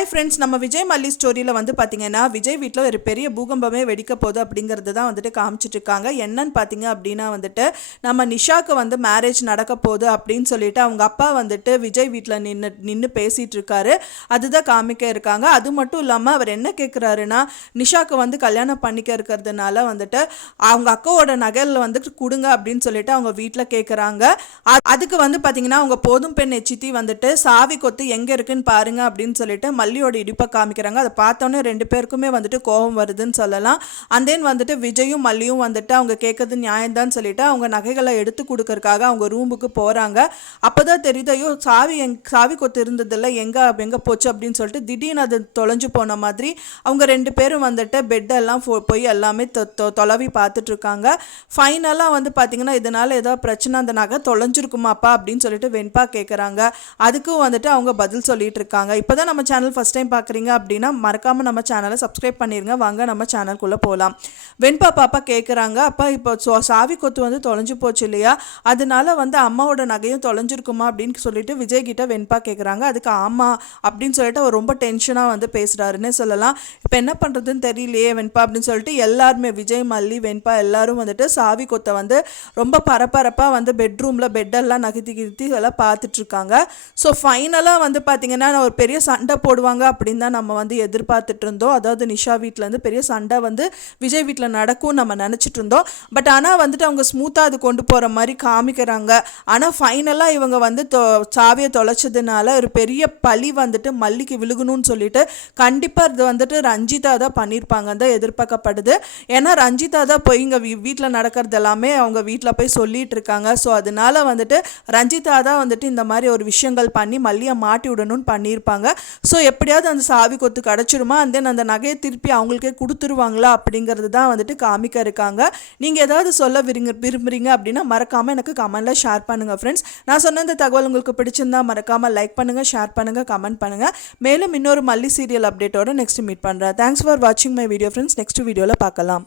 Hi friends நம்ம விஜய் மல்லி ஸ்டோரியில் வந்து பார்த்தீங்கன்னா விஜய் வீட்டில் ஒரு பெரிய பூகம்பமே வெடிக்க போகுது அப்படிங்கிறது தான் வந்துட்டு காமிச்சிட்ருக்காங்க என்னன்னு பார்த்தீங்க அப்படின்னா வந்துட்டு நம்ம நிஷாக்கு வந்து மேரேஜ் நடக்க போகுது அப்படின்னு சொல்லிட்டு அவங்க அப்பா வந்துட்டு விஜய் வீட்டில் நின்று நின்று பேசிகிட்டு இருக்காரு. அதுதான் காமிக்க இருக்காங்க. அது மட்டும் இல்லாமல் அவர் என்ன கேட்குறாருன்னா நிஷாக்கு வந்து கல்யாணம் பண்ணிக்க இருக்கிறதுனால வந்துட்டு அவங்க அக்காவோட நகையில் வந்துட்டு கொடுங்க அப்படின்னு சொல்லிட்டு அவங்க வீட்டில் கேட்குறாங்க அதுக்கு வந்து பார்த்தீங்கன்னா அவங்க போதும் பெண் எச்சித்தி வந்துட்டு சாவி கொத்து எங்கே இருக்குன்னு பாருங்க அப்படின்னு சொல்லிட்டு மல்லியோட இடிப்பை காமிக்கிறாங்க. அதை பார்த்தோன்னே ரெண்டு பேருக்குமே வந்துட்டு கோபம் வருதுன்னு சொல்லலாம். அண்ட் தென் வந்துட்டு விஜயும் மல்லியும் வந்துட்டு அவங்க கேட்கறது நியாயம்தான் சொல்லிட்டு அவங்க நகைகளை எடுத்து கொடுக்கறதுக்காக அவங்க ரூமுக்கு போகிறாங்க அப்போ தான் தெரியுது ஐயோ சாவி எங் சாவி கொத்து இருந்ததில்ல எங்கே எங்கே போச்சு அப்படின்னு சொல்லிட்டு திடீர்னு அது தொலைஞ்சு போன மாதிரி அவங்க ரெண்டு பேரும் வந்துட்டு பெட்டெல்லாம் போய் எல்லாமே தொ தொ- தொலைவி பார்த்துட்டு இருக்காங்க. ஃபைனலாக வந்து பார்த்தீங்கன்னா இதனால் ஏதோ பிரச்சனை அந்த நகை தொலைஞ்சிருக்குமாப்பா அப்படின்னு சொல்லிட்டு வெண்பா கேட்குறாங்க அதுக்கும் வந்துட்டு அவங்க பதில் சொல்லிட்டு இருக்காங்க. இப்போ தான் நம்ம சேனல் ஃபஸ்ட் டைம் பார்க்குறீங்க அப்படின்னா மறக்காமல் நம்ம சேனலை சப்ஸ்கிரைப் பண்ணிடுங்க வாங்க நம்ம சேனல்குள்ளே போகலாம் வெண்பா பாப்பா கேட்குறாங்க அப்பா இப்போ சோ- சாவி கொத்து வந்து தொலைஞ்சு போச்சு இல்லையா? அதனால வந்து அம்மாவோட நகையும் தொலைஞ்சிருக்குமா அப்படின்னு சொல்லிட்டு விஜய் கிட்ட வெண்பா கேட்குறாங்க அதுக்கு ஆமாம் அப்படின்னு சொல்லிட்டு அவர் ரொம்ப டென்ஷனாக வந்து பேசுகிறாருன்னே சொல்லலாம். இப்போ என்ன பண்ணுறதுன்னு தெரியலையே வெண்பா அப்படின்னு சொல்லிட்டு எல்லாருமே விஜய் மல்லி வெண்பா எல்லாரும் வந்துட்டு சாவி கொத்தை வந்து ரொம்ப பரபரப்பாக வந்து பெட்ரூமில் பெட்டெல்லாம் நகர்த்தி கிருத்தி எல்லாம் பார்த்துட்ருக்காங்க ஸோ ஃபைனலாக வந்து பார்த்தீங்கன்னா ஒரு பெரிய சண்டை போடுவாங்க அப்படின்னு தான் நம்ம வந்து எதிர்பார்த்துட்டு இருந்தோம். அதாவது நிஷா வீட்டிலேருந்து பெரிய சண்டை வந்து விஜய் வீட்டில் நடக்கும் நம்ம நினச்சிட்டு இருந்தோம். பட் ஆனால் வந்துட்டு அவங்க ஸ்மூத்தாக அது கொண்டு போகிற மாதிரி காமிக்கிறாங்க. ஆனால் ஃபைனலாக இவங்க வந்து தொ சாவியை தொலைச்சதுனால ஒரு பெரிய பழி வந்துட்டு மல்லிக்கு விழுகணும்னு சொல்லிட்டு கண்டிப்பாக இது வந்துட்டு ரஞ்சிதா தான் பண்ணியிருப்பாங்க தான் எதிர்பார்க்கப்படுது. ஏன்னா ரஞ்சிதா தான் போய் இங்கே வீட்டில் நடக்கிறது எல்லாமே அவங்க வீட்டில் போய் சொல்லிட்டு இருக்காங்க. ஸோ அதனால வந்துட்டு ரஞ்சிதா தான் வந்துட்டு இந்த மாதிரி ஒரு விஷயங்கள் பண்ணி மல்லியை மாட்டி விடணும்னு பண்ணியிருப்பாங்க ஸோ எப்படியாவது அந்த சாவி கொத்து கிடச்சிருமா? அண்ட் தென் அந்த நகையை திருப்பி அவங்களுக்கே கொடுத்துருவாங்களா? அப்படிங்கிறது தான் வந்துட்டு காமிக்க இருக்காங்க. நீங்கள் ஏதாவது சொல்ல விருங்க விரும்புகிறீங்க அப்படின்னா மறக்காமல் எனக்கு கமெண்டில் ஷேர் பண்ணுங்கள் ஃப்ரெண்ட்ஸ் நான் சொன்ன இந்த தகவல் உங்களுக்கு பிடிச்சிருந்தா மறக்காமல் லைக் பண்ணுங்கள் ஷேர் பண்ணுங்கள் கமெண்ட் பண்ணுங்கள் மேலும் இன்னொரு மல்லி சீரியல் அப்டேட்டோட நெக்ஸ்ட் மீட் பண்ணுறேன் தேங்க்ஸ் ஃபார் வாட்சிங் மை வீடியோ ஃப்ரெண்ட்ஸ் நெக்ஸ்ட் வீடியோவில் பார்க்கலாம்.